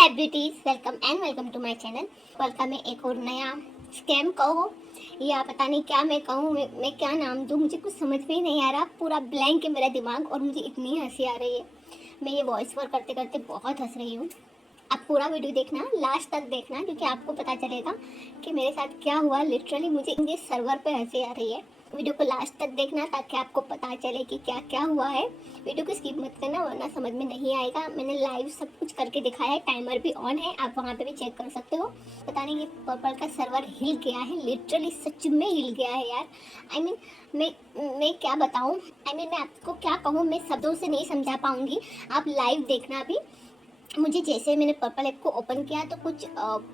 Celebrities welcome to my channel. Welcome है एक और नया स्कैम कहो या पता नहीं क्या मैं कहूँ, मैं क्या नाम दूँ, मुझे कुछ समझ में ही नहीं आ रहा। पूरा ब्लैंक है मेरा दिमाग और मुझे इतनी हंसी आ रही है। मैं ये वॉइस ओवर करते करते बहुत हंस रही हूँ। आप पूरा वीडियो देखना, लास्ट तक देखना, क्योंकि आपको पता चलेगा कि मेरे साथ क्या हुआ। लिटरली मुझे इनके सर्वर पे हंसी आ रही है। वीडियो को लास्ट तक देखना ताकि आपको पता चले कि क्या क्या हुआ है। वीडियो को स्किप मत करना वरना समझ में नहीं आएगा। मैंने लाइव सब कुछ करके दिखाया है, टाइमर भी ऑन है, आप वहाँ पे भी चेक कर सकते हो। पता नहीं ये पर्पल का सर्वर हिल गया है, लिटरली सच में हिल गया है यार। आई मीन मैं क्या बताऊँ, मैं आपको क्या कहूँ, मैं शब्दों से नहीं समझा पाऊँगी। आप लाइव देखना अभी। मुझे जैसे मैंने पर्पल ऐप को ओपन किया तो कुछ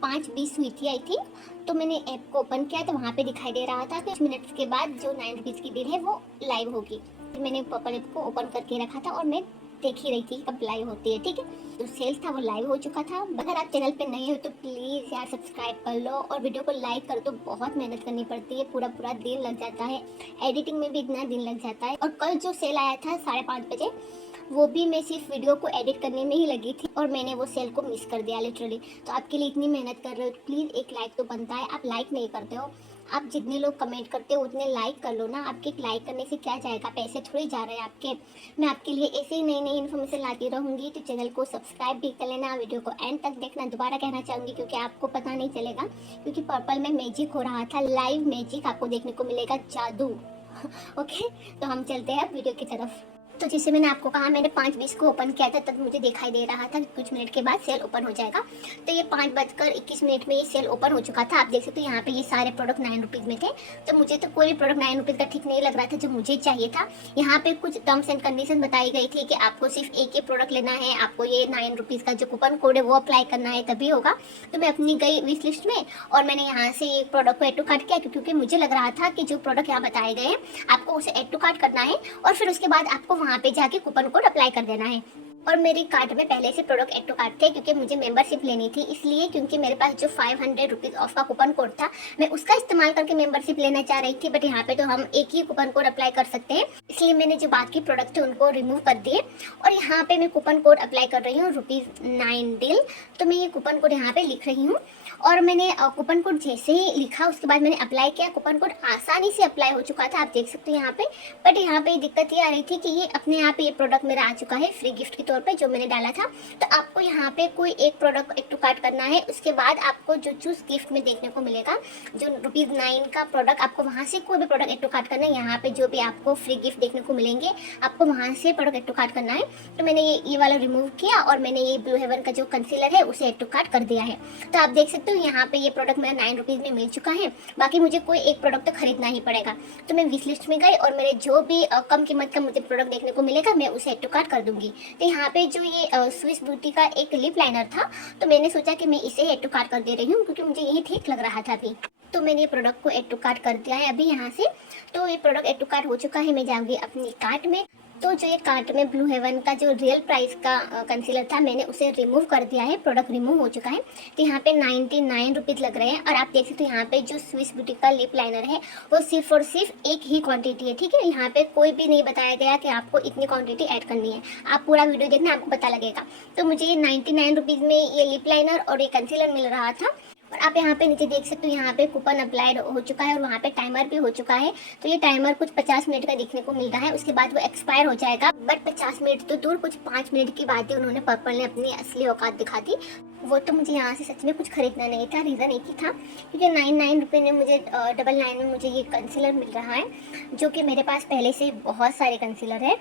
5:20 हुई थी आई थिंक। तो मैंने ऐप को ओपन किया तो वहाँ पे दिखाई दे रहा था कुछ मिनट्स के बाद जो 9 रुपीज़ की डील है वो लाइव होगी। फिर मैंने पर्पल ऐप को ओपन करके रखा था और मैं देख ही रही थी कब लाइव होती है। ठीक है, जो सेल्स था वो लाइव हो चुका था। अगर आप चैनल पे नए हो तो प्लीज़ यार सब्सक्राइब कर लो और वीडियो को लाइक कर दो। बहुत मेहनत करनी पड़ती है, पूरा पूरा दिन लग जाता है, एडिटिंग में भी इतना दिन लग जाता है। और कल जो सेल आया था 5:30 बजे, वो भी मैं सिर्फ वीडियो को एडिट करने में ही लगी थी और मैंने वो सेल को मिस कर दिया लिटरली। तो आपके लिए इतनी मेहनत कर रहे हो, प्लीज़ एक लाइक तो बनता है। आप लाइक नहीं करते हो। आप जितने लोग कमेंट करते हो उतने लाइक कर लो ना। आपके एक लाइक करने से क्या जाएगा, पैसे थोड़ी जा रहे हैं आपके। मैं आपके लिए ऐसे ही नई नई इन्फॉर्मेशन लाती रहूँगी। तो चैनल को सब्सक्राइब भी कर लेना, वीडियो को एंड तक देखना। दोबारा कहना चाहूँगी क्योंकि आपको पता नहीं चलेगा, क्योंकि पर्पल में मैजिक हो रहा था, लाइव मैजिक आपको देखने को मिलेगा, जादू। ओके, तो हम चलते हैं अब वीडियो की तरफ। तो जैसे मैंने आपको कहा, मैंने 5:20 को ओपन किया था, तब मुझे दिखाई दे रहा था कि कुछ मिनट के बाद सेल ओपन हो जाएगा। तो ये 5:21 में ये सेल ओपन हो चुका था। आप देख सकते हो यहाँ पे ये सारे प्रोडक्ट 9 रुपीज़ में थे। तो मुझे तो कोई भी प्रोडक्ट 9 रुपीज़ का ठीक नहीं लग रहा था जो मुझे चाहिए था। यहाँ पे कुछ टर्म्स एंड कंडीशन बताई गई थी कि आपको सिर्फ एक ही प्रोडक्ट लेना है, आपको ये 9 रुपीज़ का जो कूपन कोड है वो अप्लाई करना है, तभी होगा। तो मैं अपनी गई विश लिस्ट में और मैंने यहाँ से एक प्रोडक्ट को एड टू कार्ट किया, क्योंकि मुझे लग रहा था कि जो प्रोडक्ट यहाँ बताए गए हैं आपको उसे एड टू कार्ट करना है और फिर उसके बाद आपको वहाँ पे जाके कूपन कोड अप्लाई कर देना है। और मेरे कार्ट में पहले से प्रोडक्ट एड टू कार्ट थे, क्योंकि मुझे मेंबरशिप लेनी थी, इसलिए क्योंकि मेरे पास जो 500 रुपीज़ ऑफ का कूपन कोड था मैं उसका इस्तेमाल करके मेंबरशिप लेना चाह रही थी। बट यहाँ पे तो हम एक ही कूपन कोड अप्लाई कर सकते हैं, इसलिए मैंने जो बाकी प्रोडक्ट थे उनको रिमूव कर दिए और यहाँ पे मैं कूपन कोड अप्लाई कर रही हूँ ₹9 डील। तो मैं ये कूपन कोड यहाँ पे लिख रही हूँ और मैंने कूपन कोड जैसे ही लिखा उसके बाद मैंने अप्लाई किया। कूपन कोड आसानी से अप्लाई हो चुका था, आप देख सकते हो यहाँ पे। बट यहाँ पे दिक्कत ये आ रही थी कि ये अपने आप ये प्रोडक्ट मेरा आ चुका है फ्री गिफ्ट के तौर पे जो मैंने डाला था। तो आपको यहाँ पे कोई एक प्रोडक्ट एड टू कार्ट करना है, उसके बाद आपको जो चूज गिफ्ट में देखने को मिलेगा जो ₹9 का प्रोडक्ट, आपको वहाँ से कोई भी प्रोडक्ट एड टू कार्ट करना है। यहाँ पे जो भी आपको फ्री गिफ्ट देखने को मिलेंगे आपको वहाँ से प्रोडक्ट एड टू कार्ट करना है। तो मैंने ये वाला रिमूव किया और मैंने ये ब्लू हेवन का जो कंसीलर है उसे एड टू कार्ट कर दिया है। तो आप देख सकते हो यहाँ पे ये प्रोडक्ट मेरा 9 रुपीज़ में मिल चुका है। बाकी मुझे कोई एक प्रोडक्ट तो खरीदना ही पड़ेगा। तो मैं विश लिस्ट में गई और मेरे जो भी कम कीमत का मुझे प्रोडक्ट देखने को मिलेगा मैं उसे एड टू कार्ट कर दूंगी। तो यहाँ पे जो ये स्विस ब्यूटी का एक लिप लाइनर था, तो मैंने सोचा कि मैं इसे एड टू कार्ट कर दे रही हूँ क्योंकि मुझे यही ठीक लग रहा था अभी। तो मैंने ये प्रोडक्ट को एड टू कार्ट कर दिया है अभी यहाँ से। तो ये प्रोडक्ट एड टू कार्ट हो चुका है, मैं जाऊँगी अपनी कार्ट में। तो जो ये कार्ट में ब्लू हेवन का जो रियल प्राइस का कंसीलर था मैंने उसे रिमूव कर दिया है, प्रोडक्ट रिमूव हो चुका है। तो यहाँ पे 99 रुपीज़ लग रहे हैं और आप देख सकते हो यहाँ पे जो स्विस ब्यूटी का लिप लाइनर है वो सिर्फ और सिर्फ एक ही क्वांटिटी है। ठीक है, यहाँ पे कोई भी नहीं बताया गया कि आपको इतनी क्वांटिटी ऐड करनी है। आप पूरा वीडियो देखना, आपको पता लगेगा। तो मुझे 99 रुपीज़ में ये लिप लाइनर और ये कंसीलर मिल रहा था। और आप यहाँ पे नीचे देख सकते हो यहाँ पे कूपन अप्लाइड हो चुका है और वहाँ पे टाइमर भी हो चुका है। तो ये टाइमर कुछ 50 मिनट का दिखने को मिल रहा है, उसके बाद वो एक्सपायर हो जाएगा। बट 50 मिनट तो दूर, कुछ 5 मिनट की बात है, उन्होंने पर्पल ने अपनी असली औकात दिखा दी। वो तो मुझे यहाँ से सच में कुछ खरीदना नहीं था, रीज़न एक ही था क्योंकि 99 रुपये में मुझे 99 में मुझे ये कंसीलर मिल रहा है जो कि मेरे पास पहले से बहुत सारे कंसीलर है।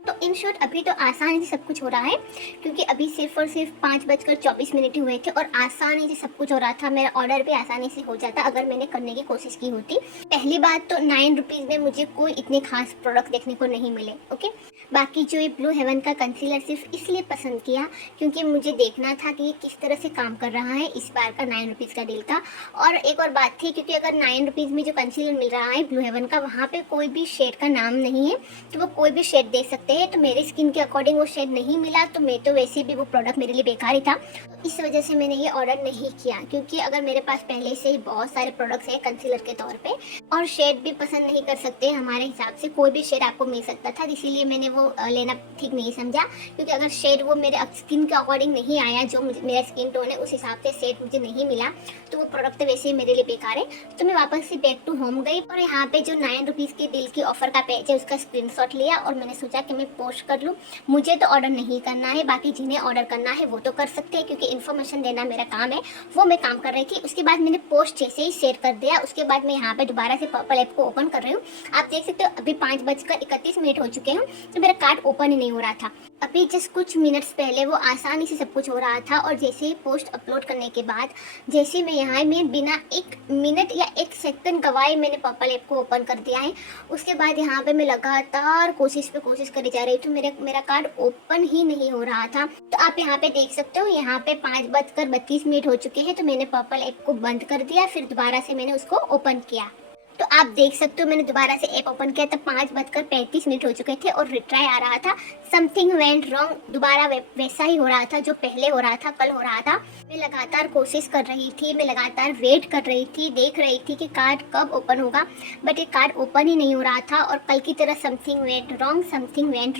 तो इन शॉर्ट अभी तो आसानी से सब कुछ हो रहा है क्योंकि अभी सिर्फ और सिर्फ 5:24 ही हुए थे और आसानी से सब कुछ हो रहा था। मेरा ऑर्डर भी आसानी से हो जाता अगर मैंने करने की कोशिश की होती। पहली बात तो 9 रुपीज़ में मुझे कोई इतने खास प्रोडक्ट देखने को नहीं मिले। ओके, बाकी जो ये ब्लू हेवन का कंसीलर सिर्फ इसलिए पसंद किया क्योंकि मुझे देखना था कि ये किस तरह से काम कर रहा है इस बार का 9 रुपीज़ का डील का। और एक और बात थी, क्योंकि अगर 9 रुपीज़ में जो कंसीलर मिल रहा है ब्लू हेवन का, वहाँ पे कोई भी शेड का नाम नहीं है, तो वो कोई भी शेड दे सकते हैं। तो मेरे स्किन के अकॉर्डिंग वो शेड नहीं मिला तो मैं तो वैसे भी वो प्रोडक्ट मेरे लिए बेकार ही था। इस वजह से मैंने ये ऑर्डर नहीं किया, क्योंकि अगर मेरे पास पहले से ही बहुत सारे प्रोडक्ट्स हैं कंसीलर के तौर पे और शेड भी पसंद नहीं कर सकते हमारे हिसाब से, कोई भी शेड आपको मिल सकता था, इसीलिए मैंने वो वो लेना ठीक नहीं समझा, क्योंकि अगर शेड वो मेरे स्किन के अकॉर्डिंग नहीं आया, जो मुझे मेरा स्किन टोन है उस हिसाब से शेड मुझे नहीं मिला, तो वो प्रोडक्ट वैसे ही मेरे लिए बेकार है। तो मैं वापस से बैक टू होम गई और यहाँ पे जो 9 रुपीज़ की डील की ऑफर का पेज है उसका स्क्रीनशॉट लिया और मैंने सोचा कि मैं पोस्ट कर लूँ। मुझे तो ऑर्डर नहीं करना है, बाकी जिन्हें ऑर्डर करना है वो तो कर सकते हैं, क्योंकि इन्फॉर्मेशन देना मेरा काम है, वो मैं काम कर रही थी। उसके बाद मैंने पोस्ट जैसे ही शेयर कर दिया, उसके बाद मैं यहाँ पे दोबारा से पर्पल ऐप को ओपन कर रही हूँ। आप देख सकते हो अभी 5:31 हो चुके हैं, तो मेरा कार्ड ओपन ही नहीं हो रहा था। अभी जस्ट कुछ मिनट्स पहले वो आसानी से सब कुछ हो रहा था, और जैसे ही पोस्ट अपलोड करने के बाद जैसे मैं यहाँ में बिना 1 मिनट या 1 सेकंड गवाए मैंने पर्पल ऐप को ओपन कर दिया है। उसके बाद यहाँ पे मैं लगातार कोशिश पे कोशिश करी जा रही थी, मेरा कार्ड ओपन ही नहीं हो रहा था। तो आप यहाँ पे देख सकते हो, यहाँ पे 5:32 हो चुके हैं, तो मैंने पर्पल ऐप को बंद कर दिया, फिर दोबारा से मैंने उसको ओपन किया। तो आप देख सकते हो मैंने दोबारा से ऐप ओपन किया, तब 5:35 हो चुके थे और रिट्राई आ रहा था, समथिंग वेंट रॉन्ग। दोबारा वैसा ही हो रहा था जो पहले हो रहा था, कल हो रहा था। मैं लगातार कोशिश कर रही थी, मैं लगातार वेट कर रही थी, देख रही थी कि कार्ड कब ओपन होगा, बट ये कार्ड ओपन ही नहीं हो रहा था और कल की तरह समथिंग वेंट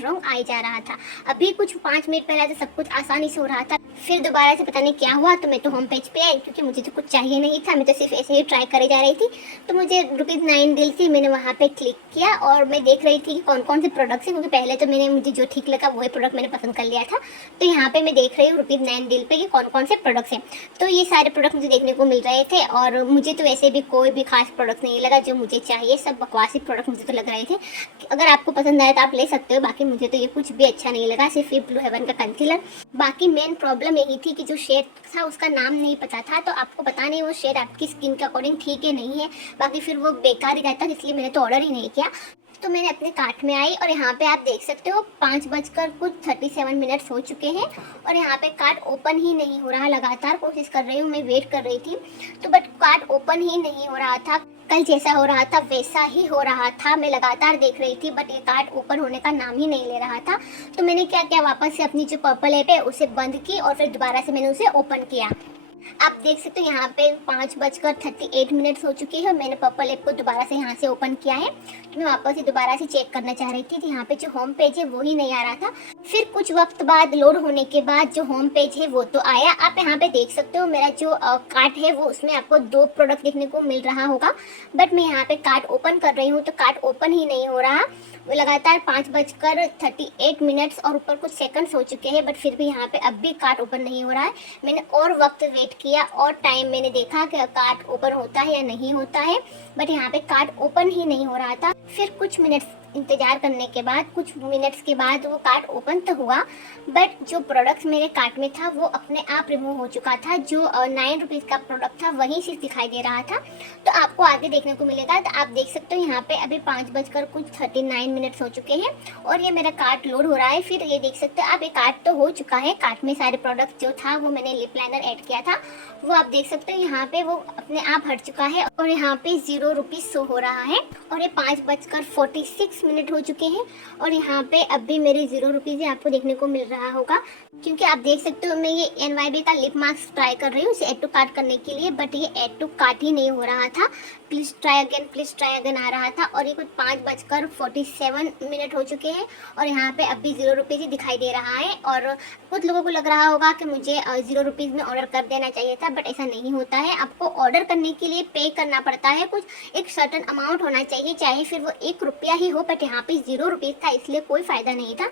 रॉन्ग आ जा रहा था। अभी कुछ 5 मिनट पहले तो सब कुछ आसानी से हो रहा था, फिर दोबारा से पता नहीं क्या हुआ, तो मैं तो होम पेज पे आई, क्योंकि मुझे तो कुछ चाहिए नहीं था, मैं तो सिर्फ ऐसे ही ट्राई करे जा रही थी। तो मुझे ₹9 डील थी, मैंने वहाँ पे क्लिक किया और मैं देख रही थी कि कौन कौन से प्रोडक्ट्स हैं, क्योंकि पहले तो मुझे जो ठीक लगा वही प्रोडक्ट मैंने पसंद कर लिया था। तो यहाँ पे मैं देख रही हूँ ₹9 डील पे कि कौन कौन से प्रोडक्ट्स हैं। तो ये सारे प्रोडक्ट मुझे देखने को मिल रहे थे, और मुझे तो वैसे भी कोई भी खास प्रोडक्ट नहीं लगा जो मुझे चाहिए, सब बकवासी प्रोडक्ट मुझे तो लग रहे थे। अगर आपको पसंद आया तो आप ले सकते हो, बाकी मुझे तो ये कुछ भी अच्छा नहीं लगा, सिर्फ ये ब्लू हेवन का कंसीलर। बाकी मेन प्रॉब्लम यही थी कि जो शेड था उसका नाम नहीं पता था, तो आपको पता नहीं वो शेड आपकी स्किन के अकॉर्डिंग ठीक है नहीं है, बाकी फिर वो बेकार ही रहता, इसलिए मैंने तो ऑर्डर ही नहीं किया। तो मैंने अपने कार्ट में आई और यहाँ पे आप देख सकते हो 5:37 हो चुके हैं और यहाँ पे कार्ट ओपन ही नहीं हो रहा। लगातार कोशिश कर रही हूँ, मैं वेट कर रही थी, तो बट कार्ट ओपन ही नहीं हो रहा था। कल जैसा हो रहा था वैसा ही हो रहा था, मैं लगातार देख रही थी, बट ये कार्ट ओपन होने का नाम ही नहीं ले रहा था। तो मैंने क्या किया, वापस से अपनी जो पर्पल ऐप है उसे बंद की और फिर दोबारा से मैंने उसे ओपन किया। आप देख सकते हो यहाँ पे 5:38 हो चुके हैं, मैंने पर्पल ऐप को दोबारा से यहाँ से ओपन किया है। तो मैं वापस से दोबारा से चेक करना चाह रही थी, तो यहाँ पे जो होम पेज है वो ही नहीं आ रहा था। फिर कुछ वक्त बाद लोड होने के बाद जो होम पेज है वो तो आया। आप यहाँ पे देख सकते हो मेरा जो कार्ट है वो, उसमें आपको 2 प्रोडक्ट देखने को मिल रहा होगा, बट मैं यहाँ पे कार्ट ओपन कर रही हूँ तो कार्ट ओपन ही नहीं हो रहा। लगातार 5:38 और ऊपर कुछ सेकंड्स हो चुके हैं, बट फिर भी यहाँ पे अब भी कार्ट ओपन नहीं हो रहा है। मैंने और वक्त वेट किया और टाइम मैंने देखा कि कार्ट ओपन होता है या नहीं होता है, बट यहाँ पे कार्ट ओपन ही नहीं हो रहा था। फिर कुछ मिनट्स इंतजार करने के बाद, कुछ मिनट्स के बाद वो कार्ट ओपन तो हुआ, बट जो प्रोडक्ट्स मेरे कार्ट में था वो अपने आप रिमूव हो चुका था। जो 9 रुपीज़ का प्रोडक्ट था वहीं सिर्फ दिखाई दे रहा था। तो आपको आगे देखने को मिलेगा। तो आप देख सकते हो यहाँ पे अभी 5:39 हो चुके हैं और ये मेरा कार्ट लोड हो रहा है। फिर ये देख सकते हो आप, ये कार्ट तो हो चुका है, कार्ट में सारे प्रोडक्ट जो था वो मैंने लिप लाइनर ऐड किया था, वो आप देख सकते हो यहाँ पे वो अपने आप हट चुका है और यहाँ पे 0 रुपीज़ शो हो रहा है। और ये 5:46 हो चुके हैं और यहाँ पे अब भी मेरे 0 रुपीज़ आपको देखने को मिल रहा होगा, क्योंकि आप देख सकते हो मैं ये NYB का लिप मास्क ट्राई कर रही हूँ इसे ऐड टू कार्ट करने के लिए, बट ये ऐड टू कार्ट ही नहीं हो रहा था। प्लीज़ ट्राई अगेन आ रहा था और ये कुछ 5:47 हो चुके हैं और यहाँ पे अब भी 0 रुपीज़ ही दिखाई दे रहा है। और कुछ लोगों को लग रहा होगा कि मुझे 0 रुपीज़ में ऑर्डर कर देना चाहिए था, बट ऐसा नहीं होता है। आपको ऑर्डर करने के लिए पे करना पड़ता है, कुछ एक सर्टन अमाउंट होना चाहिए, चाहे फिर वो 1 रुपया ही हो, बट यहाँ पे 0 रुपीज़ था, इसलिए कोई फ़ायदा नहीं था।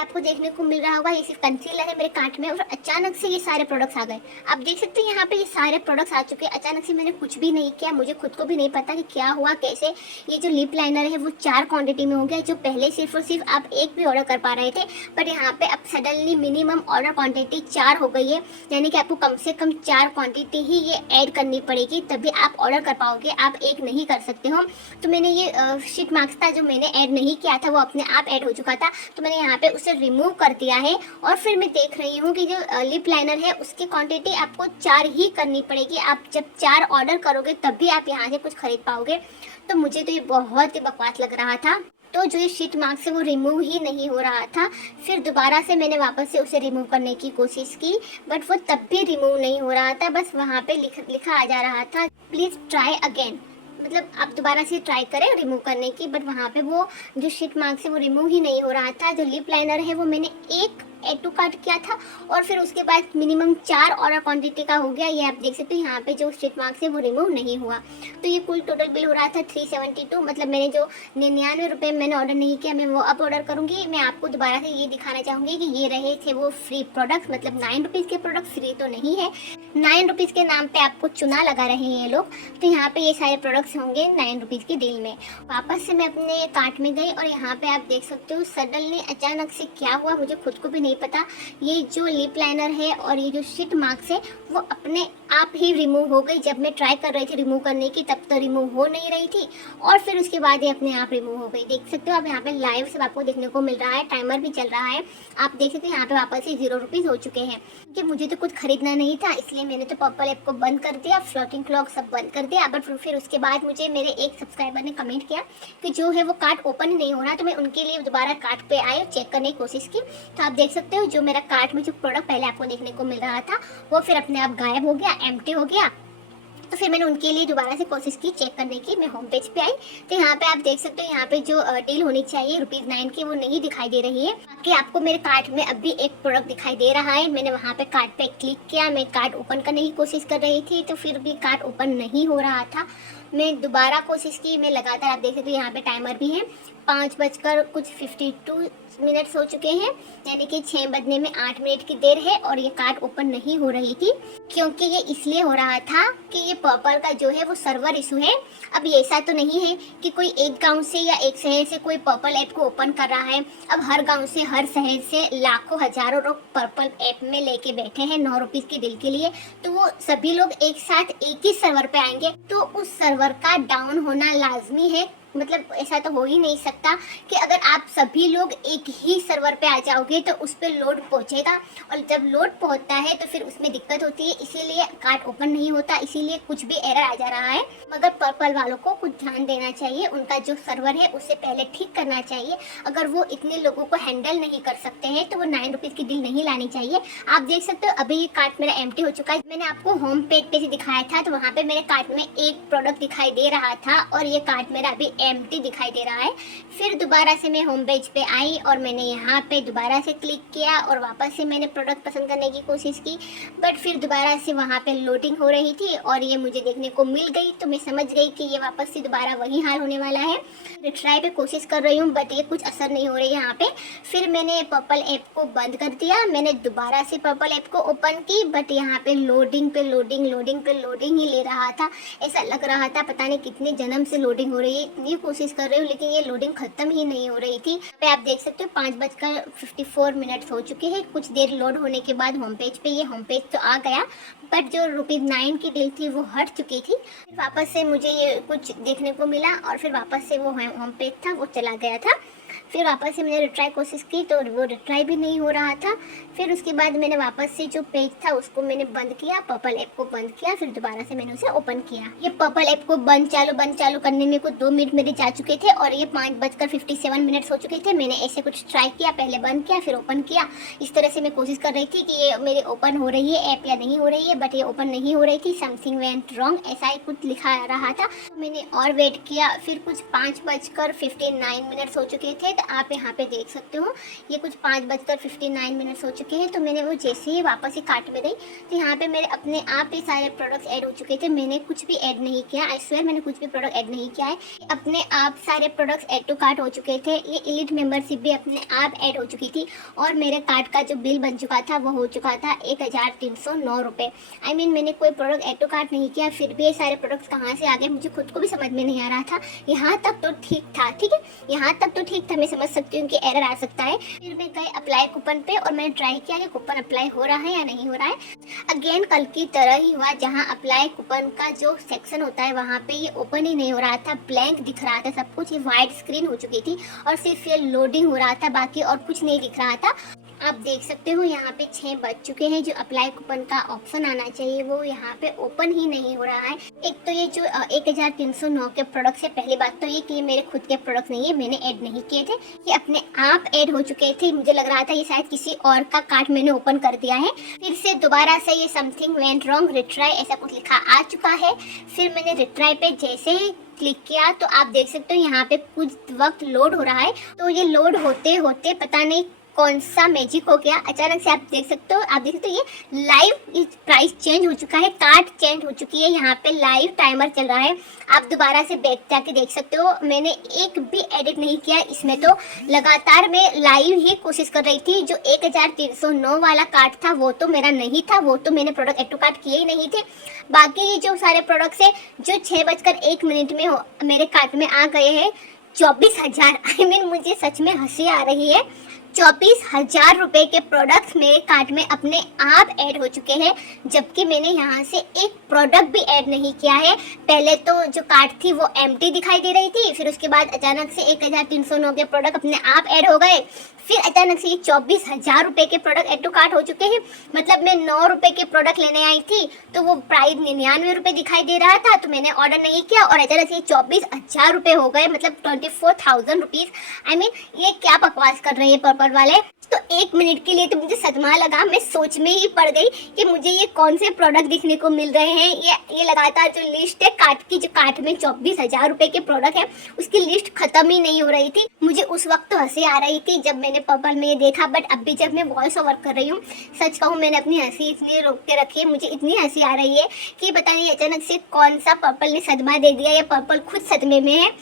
आपको देखने को मिल रहा होगा ये सिर्फ कंसीलर है मेरे कार्ट में और अचानक से ये सारे प्रोडक्ट्स आ गए। आप देख सकते हैं यहाँ पे ये सारे प्रोडक्ट्स आ चुके हैं अचानक से, मैंने कुछ भी नहीं किया, मुझे खुद को भी नहीं पता कि क्या हुआ कैसे। ये जो लिप लाइनर है वो 4 क्वांटिटी में हो गया, जो पहले सिर्फ और सिर्फ आप 1 भी ऑर्डर कर पा रहे थे, बट यहाँ पे अब सडनली मिनिमम ऑर्डर क्वांटिटी 4 हो गई है, यानी कि आपको कम से कम 4 क्वांटिटी ही ये ऐड करनी पड़ेगी तभी आप ऑर्डर कर पाओगे, आप 1 नहीं कर सकते हो। तो मैंने ये शीट मार्क्स था जो मैंने ऐड नहीं किया था वो अपने आप ऐड हो चुका था, तो मैंने यहाँ पे उसे रिमूव कर दिया है। और फिर मैं देख रही हूँ कि जो लिप लाइनर है उसकी क्वांटिटी आपको 4 ही करनी पड़ेगी, आप जब 4 ऑर्डर करोगे तब भी आप यहाँ से कुछ खरीद पाओगे। तो मुझे तो ये बहुत ही बकवास लग रहा था। तो जो ये शीट मार्क्स है वो रिमूव ही नहीं हो रहा था। फिर दोबारा से मैंने वापस से उसे रिमूव करने की कोशिश की, बट वो तब भी रिमूव नहीं हो रहा था, बस वहाँ पे लिखा आ जा रहा था प्लीज़ ट्राई अगेन। मतलब आप दोबारा से ट्राई करें रिमूव करने की, बट वहाँ पे वो जो शीट मार्क्स है वो रिमूव ही नहीं हो रहा था। जो लिप लाइनर है वो मैंने एक एड टू कार्ट किया था और फिर उसके बाद मिनिमम 4 ऑर्डर क्वांटिटी का हो गया। ये आप देख सकते हो यहाँ पे जो स्ट्रिट मार्क्स है वो रिमूव नहीं हुआ। तो ये कुल टोटल बिल हो रहा था 372। मतलब मैंने जो 99 रुपये मैंने ऑर्डर नहीं किया, मैं वो अब ऑर्डर करूँगी। मैं आपको दोबारा से ये दिखाना चाहूँगी कि ये रहे थे वो फ्री प्रोडक्ट्स, मतलब 9 रुपीज़ के प्रोडक्ट फ्री तो नहीं है, 9 रुपीज़ के नाम पे आपको चुना लगा रहे हैं ये लोग। तो यहाँ पे ये सारे प्रोडक्ट्स होंगे 9 रुपीज़ के डील में। वापस से मैं अपने कार्ट में गई और यहाँ पे आप देख सकते हो सडनली अचानक से क्या हुआ मुझे खुद को भी नहीं पता। ये जो लिप लाइनर है और ये जो शीट मार्क्स है वो अपने आप ही रिमूव हो गई। जब मैं ट्राई कर रही थी रिमूव करने की तब तो रिमूव हो नहीं रही थी और फिर उसके बाद ये अपने आप रिमूव हो गई। देख सकते हो आप यहाँ पे लाइव सब आपको देखने को मिल रहा है, टाइमर भी चल रहा है। आप देख सकते हो यहाँ पे वापस से 0 रुपीज़ हो चुके हैं। क्योंकि मुझे तो कुछ खरीदना नहीं था इसलिए मैंने तो पर्पल ऐप को बंद कर दिया, फ्लोटिंग क्लॉक सब बंद कर दिया। बट फिर उसके बाद मुझे मेरे एक सब्सक्राइबर ने कमेंट किया कि जो है वो कार्ट ओपन ही नहीं हो रहा, तो मैं उनके लिए दोबारा कार्ट पे आई और चेक करने की कोशिश की। तो आप देख सकते हो जो मेरा कार्ट में जो प्रोडक्ट पहले आपको देखने को मिल रहा था वो फिर अपने आप गायब हो गया, एम्प्टी हो गया। तो फिर मैंने उनके लिए दोबारा से कोशिश की चेक करने की। मैं होम पेज पे आई तो यहाँ पे आप देख सकते हो यहाँ पे जो डील होनी चाहिए ₹9 की वो नहीं दिखाई दे रही है। बाकी आपको मेरे कार्ट में अभी एक प्रोडक्ट दिखाई दे रहा है। मैंने वहाँ पे कार्ट पे क्लिक किया, मैं कार्ट ओपन करने की कोशिश कर रही थी तो फिर भी कार्ट ओपन नहीं हो रहा था। मैं दोबारा कोशिश की, मैं लगातार, आप देख सकते हो यहाँ पे टाइमर भी है, 5:52 हो चुके हैं, यानी कि 6 बजने में 8 मिनट की देर है और ये कार्ड ओपन नहीं हो रही थी। क्योंकि ये इसलिए हो रहा था कि ये पर्पल का जो है वो सर्वर इशू है। अब ये ऐसा तो नहीं है कि कोई एक गांव से या एक शहर से कोई पर्पल ऐप को ओपन कर रहा है। अब हर गांव से, हर शहर से लाखों हजारों लोग पर्पल ऐप में लेके बैठे हैं 9 रुपीज़ के डील के लिए। तो वो सभी लोग एक साथ एक ही सर्वर पे आएंगे तो उस सर्वर का डाउन होना लाजमी है। मतलब ऐसा तो हो ही नहीं सकता कि अगर आप सभी लोग एक ही सर्वर पे आ जाओगे तो उस पर लोड पहुंचेगा और जब लोड पहुंचता है तो फिर उसमें दिक्कत होती है, इसीलिए कार्ड ओपन नहीं होता, इसीलिए कुछ भी एरर आ जा रहा है। मगर पर्पल वालों को कुछ ध्यान देना चाहिए, उनका जो सर्वर है उसे पहले ठीक करना चाहिए। अगर वो इतने लोगों को हैंडल नहीं कर सकते हैं तो वो 9 रुपीज़ की डील नहीं लानी चाहिए। आप देख सकते हो अभी ये कार्ट मेरा एम्प्टी हो चुका है। मैंने आपको होम पेज पे से दिखाया था तो वहाँ पे मेरे कार्ट में एक प्रोडक्ट दिखाई दे रहा था और ये कार्ट मेरा अभी एम्प्टी दिखाई दे रहा है। फिर दोबारा से मैं होम पेज पे आई और मैंने यहाँ पे दोबारा से क्लिक किया और वापस से मैंने प्रोडक्ट पसंद करने की कोशिश की, बट फिर दोबारा से वहाँ पे लोडिंग हो रही थी और ये मुझे देखने को मिल गई। तो मैं समझ गई कि ये वापस से दोबारा वही हाल होने वाला है। रिट्राई पे कोशिश कर रही हूँ बट ये कुछ असर नहीं हो रही है यहाँ पे। फिर मैंने पर्पल ऐप को बंद कर दिया, मैंने दोबारा से पर्पल ऐप को ओपन की, बट यहाँ पे लोडिंग पे लोडिंग, लोडिंग पे लोडिंग ही ले रहा था। ऐसा लग रहा था पता नहीं कितने जन्म से लोडिंग हो रही है, इतनी कोशिश कर रही हूँ लेकिन ये लोडिंग खत्म ही नहीं हो रही थी। पे आप देख सकते हो 5:54 हो चुके हैं। कुछ देर लोड होने के बाद होम पेज पे, ये होम पेज तो आ गया बट जो ₹9 की डील थी वो हट चुकी थी। फिर वापस से मुझे ये कुछ देखने को मिला और फिर वापस से वो होम पेज था वो चला गया था। फिर वापस से मैंने रिट्राई कोशिश की तो वो रिट्राई भी नहीं हो रहा था। फिर उसके बाद मैंने वापस से जो पेज था उसको मैंने बंद किया, पर्पल ऐप को बंद किया, फिर दोबारा से मैंने उसे ओपन किया। ये पर्पल ऐप को बंद चालू करने में कुछ 2 मिनट मेरे जा चुके थे और ये 5:57 हो चुके थे। मैंने ऐसे कुछ ट्राई किया, पहले बंद किया फिर ओपन किया। इस तरह से मैं कोशिश कर रही थी कि ये मेरे ओपन हो रही है ऐप या नहीं हो रही है, बट ये ओपन नहीं हो रही थी। समथिंग वेंट रॉन्ग ऐसा ही कुछ लिखा आ रहा था। मैंने और वेट किया, फिर कुछ 5:59 हो चुके थे। तो आप यहाँ पे देख सकते हो ये कुछ 5:59 हो चुके हैं। तो मैंने वो जैसे ही वापस ही कार्ट में गई तो यहाँ पे मेरे अपने आप ही सारे प्रोडक्ट्स ऐड हो चुके थे। मैंने कुछ भी ऐड नहीं किया, आई स्वेयर मैंने कुछ भी प्रोडक्ट ऐड नहीं किया है। अपने आप सारे प्रोडक्ट्स ऐड टू कार्ट हो चुके थे। ये एलिट मेंबरशिप भी अपने आप ऐड हो चुकी थी और मेरे कार्ट का जो बिल बन चुका था वो हो चुका था 1309 रुपये। आई मीन मैंने कोई प्रोडक्ट ऐड टू कार्ट नहीं किया, फिर भी ये सारे प्रोडक्ट्स कहाँ से आ गए मुझे खुद को भी समझ में नहीं आ रहा था। यहाँ तक तो ठीक था, ठीक है, यहाँ तक तो ठीक था, मैं समझ सकती हूँ कि एरर आ सकता है। फिर मैं गई अप्लाई कूपन पे और मैंने ट्राई किया कि कूपन अप्लाई हो रहा है या नहीं हो रहा है। अगेन कल की तरह ही हुआ, जहाँ अप्लाई कूपन का जो सेक्शन होता है वहाँ पे ये ओपन ही नहीं हो रहा था, ब्लैंक दिख रहा था सब कुछ। ये वाइट स्क्रीन हो चुकी थी और सिर्फ ये लोडिंग हो रहा था, बाकी और कुछ नहीं दिख रहा था। आप देख सकते हो यहाँ पे 6 बज चुके हैं। जो अप्लाई कूपन का ऑप्शन आना चाहिए वो यहाँ पे ओपन ही नहीं हो रहा है। एक तो ये जो 1309 के प्रोडक्ट्स है, पहली बात तो ये कि ये मेरे खुद के प्रोडक्ट नहीं है, मैंने ऐड नहीं किए थे, ये अपने आप ऐड हो चुके थे। मुझे लग रहा था ये शायद किसी और का कार्ट मैंने ओपन कर दिया है। फिर से दोबारा से ये समथिंग वेंट रॉन्ग, रिट्राई ऐसा कुछ लिखा आ चुका है। फिर मैंने रिट्राई पे जैसे ही क्लिक किया तो आप देख सकते हो यहाँ पे कुछ वक्त लोड हो रहा है। तो ये लोड होते होते पता नहीं कौन सा मैजिक हो गया, अचानक से आप देख सकते हो ये लाइव प्राइस चेंज हो चुका है, कार्ड चेंज हो चुकी है, यहाँ पे लाइव टाइमर चल रहा है। आप दोबारा से बैक जाके देख सकते हो, मैंने एक भी एडिट नहीं किया इसमें, तो लगातार मैं लाइव ही कोशिश कर रही थी। जो 1309 वाला कार्ड था वो तो मेरा नहीं था, वो तो मैंने प्रोडक्ट एड टू कार्ट किए ही नहीं थे। बाकी ये जो सारे प्रोडक्ट्स है जो 6:01 में मेरे कार्ट में आ गए हैं 24,000। आई मीन मुझे सच में हंसी आ रही है। 24,000 रुपए के प्रोडक्ट्स मेरे कार्ट में अपने आप ऐड हो चुके हैं, जबकि मैंने यहाँ से एक प्रोडक्ट भी ऐड नहीं किया है। पहले तो जो कार्ट थी वो एम्प्टी दिखाई दे रही थी, फिर उसके बाद अचानक से 1309 के प्रोडक्ट अपने आप ऐड हो गए, फिर अचानक से ये 24,000 रुपए के प्रोडक्ट ऐड टू कार्ट हो चुके हैं। मतलब मैं 9 रुपए के प्रोडक्ट लेने आई थी तो वो प्राइस 99 रुपए दिखाई दे रहा था, तो मैंने ऑर्डर नहीं किया और अचानक से 24,000 रुपए हो गए, मतलब 24,000 रुपीज। आई मीन ये क्या बकवास कर रहे हैं पर्पल वाले। तो एक मिनट के लिए तो मुझे सदमा लगा, मैं सोच में ही पड़ गई कि मुझे ये कौन से प्रोडक्ट दिखने को मिल रहे हैं। ये लगातार जो लिस्ट है कार्ट की, जो कार्ट में 24,000 रुपए के प्रोडक्ट है उसकी लिस्ट खत्म ही नहीं हो रही थी। मुझे उस वक्त तो हंसी आ रही थी जब मैंने पर्पल में ये देखा, बट अभी जब मैं वॉइस ओवर कर रही हूँ, सच कहूँ मैंने अपनी हंसी इसलिए रोक के रखी है, मुझे इतनी हंसी आ रही है कि पता नहीं अचानक से कौन सा पर्पल ने सदमा दे दिया, या पर्पल खुद सदमे में है।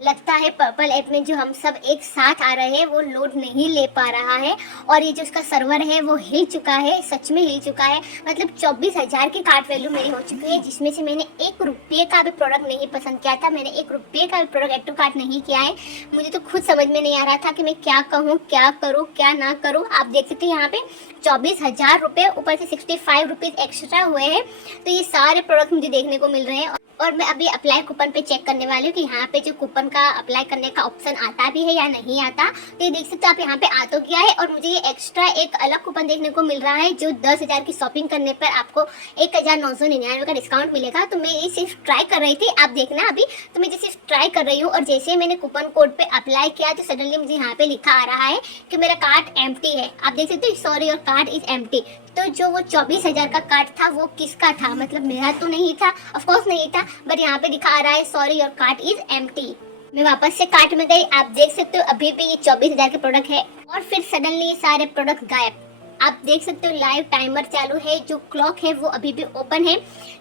लगता है पर्पल ऐप में जो हम सब एक साथ आ रहे हैं वो लोड नहीं ले पा रहा है, और ये जो उसका सर्वर है वो हिल चुका है, सच में हिल चुका है। मतलब 24,000 की कार्ट वैल्यू मेरी हो चुकी है, जिसमें से मैंने 1 रुपये का भी प्रोडक्ट नहीं पसंद किया था, मैंने 1 रुपये का भी प्रोडक्ट एड टू कार्ट नहीं किया है। मुझे तो खुद समझ में नहीं आ रहा था कि मैं क्या कहूँ, क्या करूँ, क्या ना करूँ। आप देख सकते हैं यहाँ पे 24,000 रुपये ऊपर से 65 रुपीज़ एक्स्ट्रा हुए हैं। तो ये सारे प्रोडक्ट मुझे देखने को मिल रहे हैं, और मैं अभी अप्लाई कूपन पे चेक करने वाली हूँ कि यहाँ पे जो कूपन का अप्लाई करने का ऑप्शन आता भी है या नहीं आता। तो ये देख सकते हो आप, यहाँ पे आ तो गया है, और मुझे ये एक्स्ट्रा एक अलग कूपन देखने को मिल रहा है जो 10,000 की शॉपिंग करने पर आपको 1,999 का डिस्काउंट मिलेगा। तो मैं ये सिर्फ ट्राई कर रही थी, आप देखना अभी, तो मैं सिर्फ ट्राई कर रही हूँ। और जैसे मैंने कूपन कोड पे अप्लाई किया तो सडनली मुझे यहाँ पे लिखा आ रहा है कि मेरा कार्ट एम्प्टी है। आप देख सकते हो, sorry your cart is empty. तो जो वो 24,000 का कार्ट था वो किसका था, मतलब मेरा तो नहीं था, ऑफ कोर्स नहीं था, बट यहाँ पे दिखा रहा है sorry your cart is empty. मैं वापस से कार्ट में गई, आप देख सकते हो अभी भी ये 24,000 के प्रोडक्ट है, और फिर सडनली ये सारे प्रोडक्ट गायब। आप देख सकते हो लाइव टाइमर चालू है, जो क्लॉक है वो अभी भी ओपन है,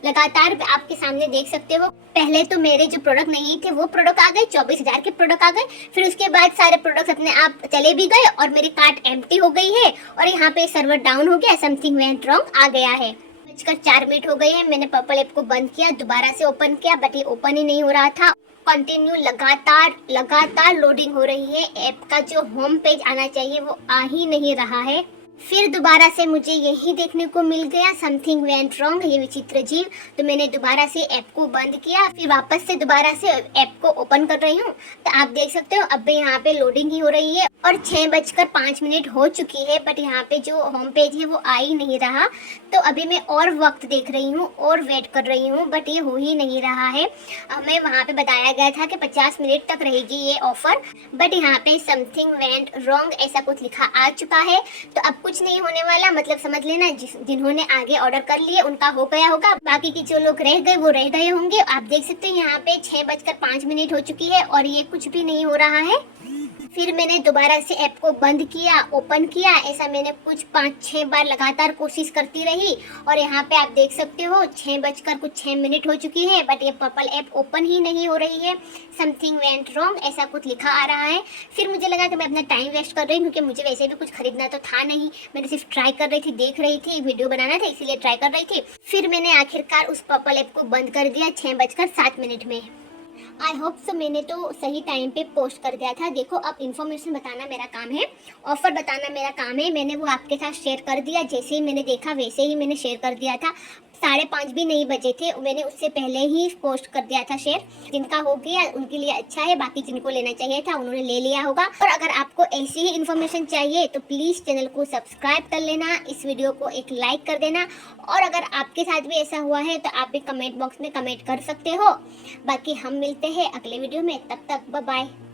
लगातार आपके सामने देख सकते हो। पहले तो मेरे जो प्रोडक्ट नहीं थे वो प्रोडक्ट आ गए, 24,000 के प्रोडक्ट आ गए, फिर उसके बाद सारे प्रोडक्ट्स अपने आप चले भी गए और मेरी कार्ट एम्प्टी हो गई है, और यहाँ पे सर्वर डाउन हो गया, समथिंग वेंट रॉन्ग आ गया है। 4 मिनट हो गए हैं, मैंने पर्पल ऐप को बंद किया, दोबारा से ओपन किया, बट ये ओपन ही नहीं हो रहा था। कंटिन्यू लगातार लोडिंग हो रही है, ऐप का जो होम पेज आना चाहिए वो आ ही नहीं रहा है। फिर दोबारा से मुझे यही देखने को मिल गया समथिंग वेंट रॉन्ग, ये विचित्र जीव। तो मैंने दोबारा से ऐप को बंद किया, फिर वापस से दोबारा से ऐप को ओपन कर रही हूँ। तो आप देख सकते हो अब भी यहाँ पे लोडिंग ही हो रही है, और 6:05 हो चुकी है, बट यहाँ पे जो होम पेज है वो आ ही नहीं रहा। तो अभी मैं और वक्त देख रही हूँ और वेट कर रही हूँ, बट ये हो ही नहीं रहा है। हमें वहाँ पे बताया गया था कि 50 मिनट तक रहेगी ये ऑफर, बट यहाँ पे समथिंग वेंट रॉन्ग ऐसा कुछ लिखा आ चुका है। तो अब कुछ नहीं होने वाला, मतलब समझ लेना जिन्होंने आगे ऑर्डर कर लिए उनका हो गया होगा, बाकी के जो लोग रह गए वो रह गए होंगे। आप देख सकते हैं यहाँ पे 6:05 हो चुकी है और ये कुछ भी नहीं हो रहा है। फिर मैंने दोबारा से ऐप को बंद किया, ओपन किया, ऐसा मैंने कुछ 5-6 बार लगातार कोशिश करती रही, और यहाँ पे आप देख सकते हो 6:06 हो चुकी है, बट ये पर्पल ऐप ओपन ही नहीं हो रही है। समथिंग वेंट रॉन्ग ऐसा कुछ लिखा आ रहा है। फिर मुझे लगा कि मैं अपना टाइम वेस्ट कर रही हूँ, क्योंकि मुझे वैसे भी कुछ खरीदना तो था नहीं, मैंने सिर्फ ट्राई कर रही थी, देख रही थी, वीडियो बनाना था इसीलिए ट्राई कर रही थी। फिर मैंने आखिरकार उस पर्पल ऐप को बंद कर दिया 6:07 में। आई होप सो मैंने तो सही टाइम पे पोस्ट कर दिया था। देखो अब इन्फॉर्मेशन बताना मेरा काम है, ऑफर बताना मेरा काम है। मैंने वो आपके साथ शेयर कर दिया, जैसे ही मैंने देखा वैसे ही मैंने शेयर कर दिया था। 5:30 भी नहीं बजे थे, मैंने उससे पहले ही पोस्ट कर दिया था शेयर। जिनका हो गया उनके लिए अच्छा है, बाकी जिनको लेना चाहिए था उन्होंने ले लिया होगा। और अगर आपको ऐसी ही इन्फॉर्मेशन चाहिए तो प्लीज़ चैनल को सब्सक्राइब कर लेना, इस वीडियो को एक लाइक कर देना। और अगर आपके साथ भी ऐसा हुआ है तो आप भी कमेंट बॉक्स में कमेंट कर सकते हो। बाकी हम मिलते हैं अगले वीडियो में, तब तक बाय बाय।